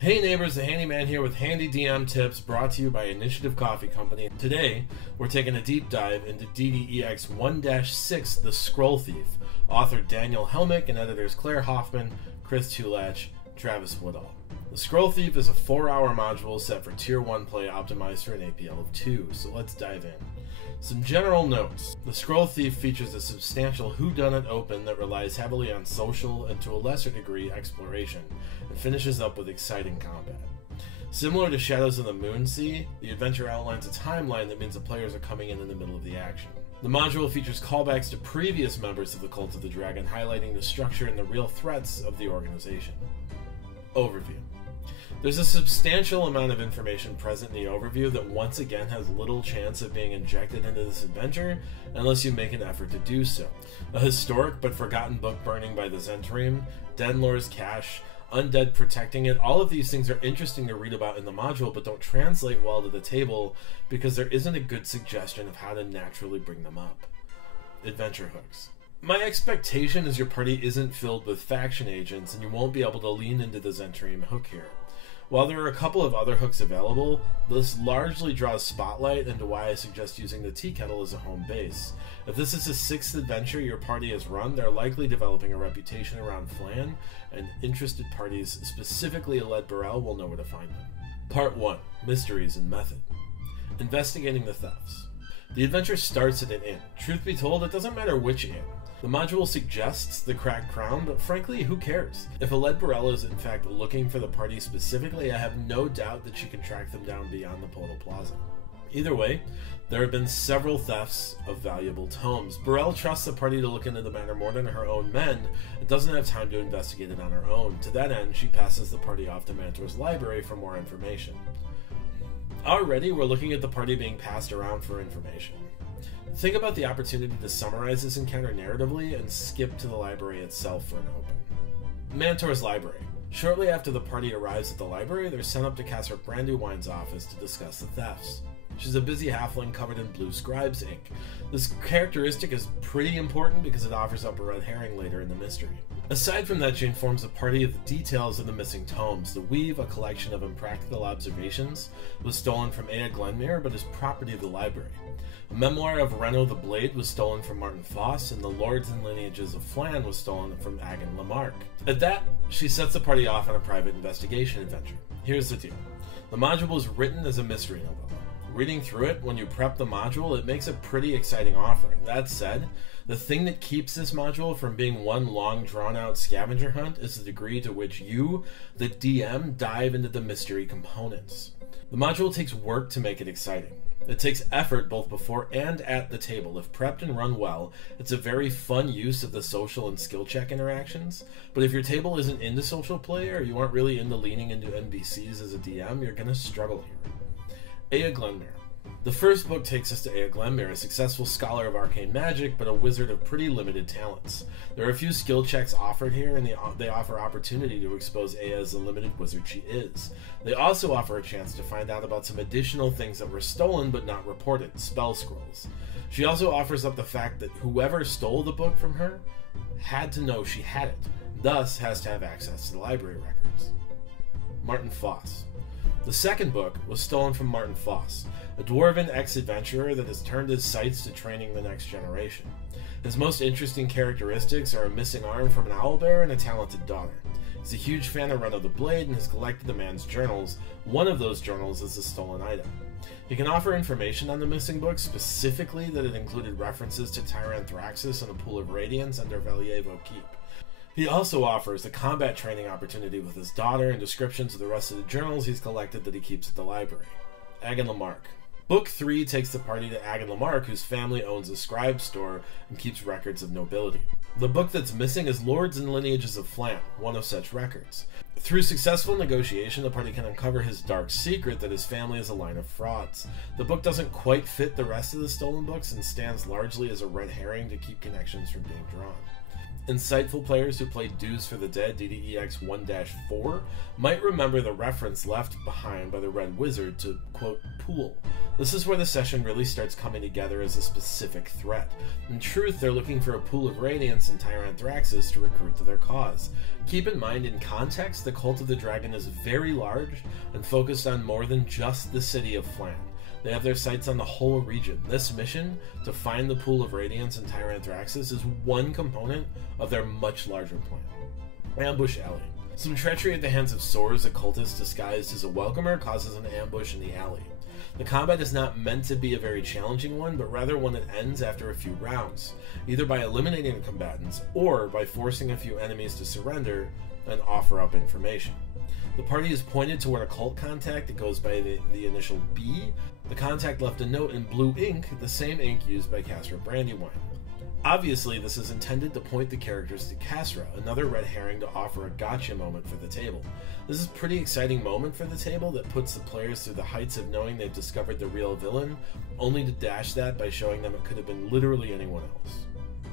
Hey neighbors, the Handyman here with Handy DM Tips brought to you by Initiative Coffee Company. Today, we're taking a deep dive into DDEX-01-06 The Scroll Thief, author Daniel Helmick and editors Claire Hoffman, Chris Tulach, Travis Woodall. The Scroll Thief is a 4-hour module set for Tier 1 play optimized for an APL of 2, so let's dive in. Some general notes. The Scroll Thief features a substantial whodunit open that relies heavily on social and to a lesser degree exploration, and finishes up with exciting combat. Similar to Shadows of the Moonsea, the adventure outlines a timeline that means the players are coming in the middle of the action. The module features callbacks to previous members of the Cult of the Dragon, highlighting the structure and the real threats of the organization. Overview. There's a substantial amount of information present in the overview that once again has little chance of being injected into this adventure unless you make an effort to do so. A historic but forgotten book burning by the Zentrim, Denlore's cache, undead protecting it, all of these things are interesting to read about in the module but don't translate well to the table because there isn't a good suggestion of how to naturally bring them up. Adventure hooks. My expectation is your party isn't filled with faction agents and you won't be able to lean into the Zentrim hook here. While there are a couple of other hooks available, this largely draws spotlight into why I suggest using the tea kettle as a home base. If this is the 6th adventure your party has run, they're likely developing a reputation around PHLAN, and interested parties, specifically Eled Burrell, will know where to find them. Part 1. Mysteries and Method. Investigating the thefts. The adventure starts at an inn. Truth be told, it doesn't matter which inn. The module suggests the Cracked Crown, but frankly, who cares? If Eled Burrell is in fact looking for the party specifically, I have no doubt that she can track them down beyond the Podal Plaza. Either way, there have been several thefts of valuable tomes. Burrell trusts the party to look into the matter more than her own men, and doesn't have time to investigate it on her own. To that end, she passes the party off to Mantor's library for more information. Already, we're looking at the party being passed around for information. Think about the opportunity to summarize this encounter narratively and skip to the library itself for an open. Mantor's library. Shortly after the party arrives at the library, they're sent up to Caster Brandywine's office to discuss the thefts. She's a busy halfling covered in blue scribe's ink. This characteristic is pretty important because it offers up a red herring later in the mystery. Aside from that, she informs the party of the details of the missing tomes. The Weave, a collection of impractical observations, was stolen from Ea Glenmere but is property of the library. A memoir of Reno the Blade was stolen from Martin Foss, and the Lords and Lineages of PHLAN was stolen from Agan Lamarck. At that, she sets the party off on a private investigation adventure. Here's the deal. The module was written as a mystery novella. Reading through it, when you prep the module, it makes a pretty exciting offering. That said, the thing that keeps this module from being one long drawn-out scavenger hunt is the degree to which you, the DM, dive into the mystery components. The module takes work to make it exciting. It takes effort both before and at the table. If prepped and run well, it's a very fun use of the social and skill check interactions, but if your table isn't into social play or you aren't really into leaning into NPCs as a DM, you're gonna struggle here. Ea Glenmere. The first book takes us to Ea Glenmere, a successful scholar of arcane magic, but a wizard of pretty limited talents. There are a few skill checks offered here, and they offer opportunity to expose Ea as the limited wizard she is. They also offer a chance to find out about some additional things that were stolen but not reported, spell scrolls. She also offers up the fact that whoever stole the book from her had to know she had it, thus has to have access to the library records. Martin Foss. The second book was stolen from Martin Foss, a dwarven ex-adventurer that has turned his sights to training the next generation. His most interesting characteristics are a missing arm from an owlbear and a talented daughter. He's a huge fan of Reno the Blade and has collected the man's journals. One of those journals is a stolen item. He can offer information on the missing book, specifically that it included references to Tyranthraxis and a pool of radiance under Valievo Keep. He also offers a combat training opportunity with his daughter and descriptions of the rest of the journals he's collected that he keeps at the library. Agan Lamarck. Book 3 takes the party to Agan Lamarck, whose family owns a scribe store and keeps records of nobility. The book that's missing is Lords and Lineages of PHLAN, one of such records. Through successful negotiation, the party can uncover his dark secret that his family is a line of frauds. The book doesn't quite fit the rest of the stolen books and stands largely as a red herring to keep connections from being drawn. Insightful players who played Dues for the Dead DDEX-01-04 might remember the reference left behind by the Red Wizard to, quote, pool. This is where the session really starts coming together as a specific threat. In truth, they're looking for a pool of Radiants and Tyranthraxis to recruit to their cause. Keep in mind, in context, the Cult of the Dragon is very large and focused on more than just the city of PHLAN. They have their sights on the whole region. This mission, to find the pool of Radiants and Tyranthraxis, is one component of their much larger plan. Ambush Alley. Some treachery at the hands of Sora's occultist disguised as a welcomer causes an ambush in the alley. The combat is not meant to be a very challenging one, but rather one that ends after a few rounds, either by eliminating the combatants or by forcing a few enemies to surrender and offer up information. The party is pointed toward a cult contact that goes by the initial B. The contact left a note in blue ink, the same ink used by Casra Brandywine. Obviously, this is intended to point the characters to Casra, another red herring to offer a gotcha moment for the table. This is a pretty exciting moment for the table that puts the players through the heights of knowing they've discovered the real villain, only to dash that by showing them it could have been literally anyone else.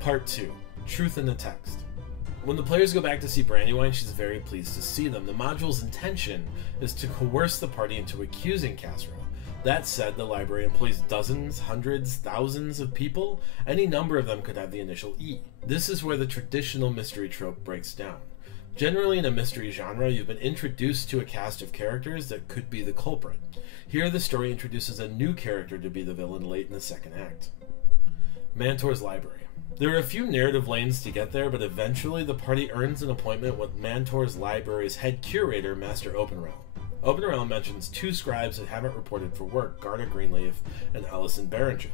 Part 2. Truth in the Text. When the players go back to see Brandywine, she's very pleased to see them. The module's intention is to coerce the party into accusing Casra. That said, the library employs dozens, hundreds, thousands of people. Any number of them could have the initial E. This is where the traditional mystery trope breaks down. Generally in a mystery genre, you've been introduced to a cast of characters that could be the culprit. Here the story introduces a new character to be the villain late in the second act. Mantor's Library. There are a few narrative lanes to get there, but eventually the party earns an appointment with Mantor's Library's head curator, Master Openrail. Openrail mentions two scribes that haven't reported for work, Garda Greenleaf and Ellison Behringer.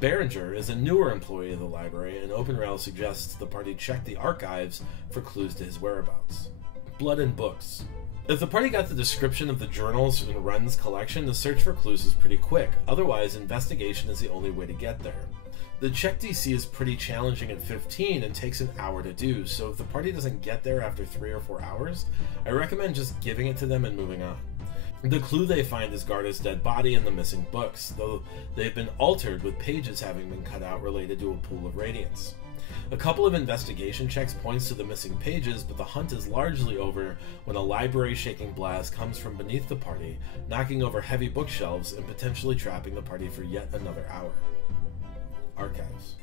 Behringer is a newer employee of the library, and Openrail suggests the party check the archives for clues to his whereabouts. Blood and Books. If the party got the description of the journals in Wren's collection, the search for clues is pretty quick. Otherwise, investigation is the only way to get there. The check DC is pretty challenging at 15 and takes an hour to do, so if the party doesn't get there after 3 or 4 hours, I recommend just giving it to them and moving on. The clue they find is Garda's dead body and the missing books, though they've been altered with pages having been cut out related to a pool of Radiants. A couple of investigation checks points to the missing pages, but the hunt is largely over when a library-shaking blast comes from beneath the party, knocking over heavy bookshelves and potentially trapping the party for yet another hour. Archives.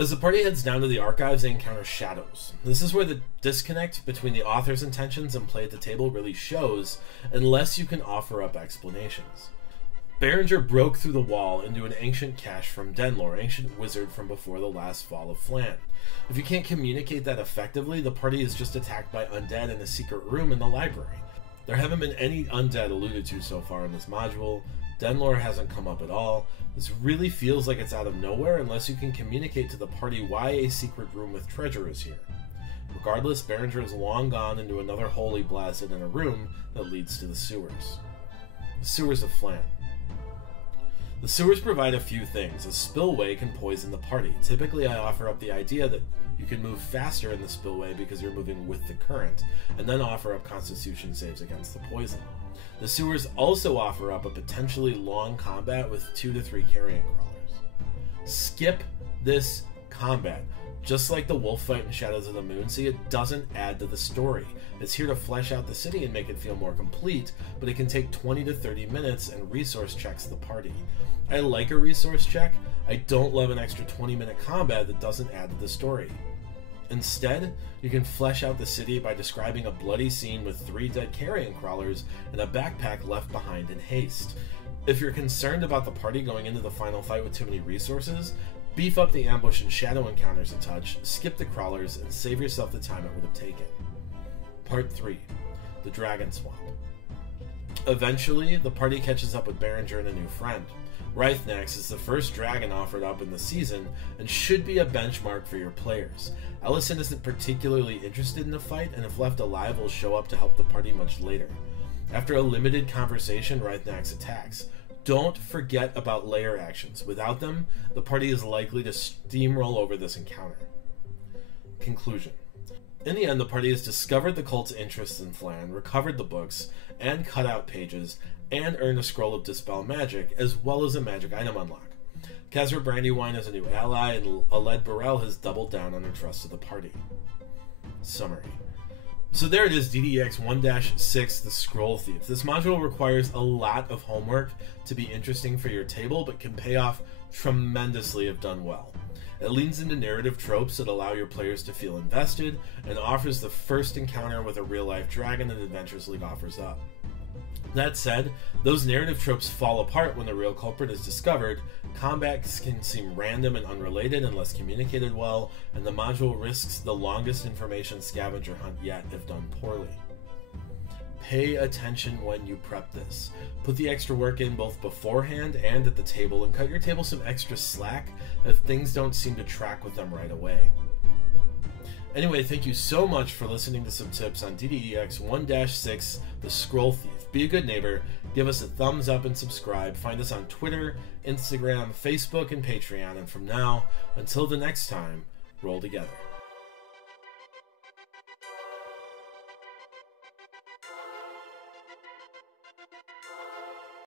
As the party heads down to the archives, they encounter shadows. This is where the disconnect between the author's intentions and play at the table really shows, unless you can offer up explanations. Behringer broke through the wall into an ancient cache from Denlor, ancient wizard from before the last fall of PHLAN. If you can't communicate that effectively, the party is just attacked by undead in a secret room in the library. There haven't been any undead alluded to so far in this module. Denlor hasn't come up at all. This really feels like it's out of nowhere unless you can communicate to the party why a secret room with treasure is here. Regardless, Behringer is long gone into another hole he blasted in a room that leads to the sewers. The sewers of PHLAN. The sewers provide a few things. A spillway can poison the party. Typically, I offer up the idea that you can move faster in the spillway because you're moving with the current, and then offer up constitution saves against the poison. The sewers also offer up a potentially long combat with 2 to 3 carrion crawlers. Skip this combat. Just like the wolf fight in Shadows of the Moonsea, it doesn't add to the story. It's here to flesh out the city and make it feel more complete, but it can take 20 to 30 minutes and resource checks the party. I like a resource check. I don't love an extra 20-minute combat that doesn't add to the story. Instead, you can flesh out the city by describing a bloody scene with 3 dead carrion crawlers and a backpack left behind in haste. If you're concerned about the party going into the final fight with too many resources, beef up the ambush and shadow encounters a touch, skip the crawlers, and save yourself the time it would have taken. Part 3. The Dragon Swamp. Eventually, the party catches up with Behringer and a new friend. Rythnax is the first dragon offered up in the season and should be a benchmark for your players. Ellison isn't particularly interested in the fight, and if left alive will show up to help the party much later. After a limited conversation, Rythnax attacks. Don't forget about layer actions. Without them, the party is likely to steamroll over this encounter. Conclusion. In the end, the party has discovered the cult's interests in PHLAN, recovered the books and cut out pages, and earned a scroll of Dispel Magic, as well as a magic item unlock. Casra Brandywine is a new ally, and Aled Burrell has doubled down on her trust of the party. Summary. So there it is, DDEX-01-06 The Scroll Thief. This module requires a lot of homework to be interesting for your table, but can pay off tremendously if done well. It leans into narrative tropes that allow your players to feel invested, and offers the first encounter with a real-life dragon that Adventures League offers up. That said, those narrative tropes fall apart when the real culprit is discovered, combat can seem random and unrelated unless communicated well, and the module risks the longest information scavenger hunt yet if done poorly. Pay attention when you prep this. Put the extra work in both beforehand and at the table, and cut your table some extra slack if things don't seem to track with them right away. Anyway, thank you so much for listening to some tips on DDEX-01-06 The Scroll Thief. Be a good neighbor, give us a thumbs up and subscribe. Find us on Twitter, Instagram, Facebook, and Patreon. And from now, until the next time, roll together.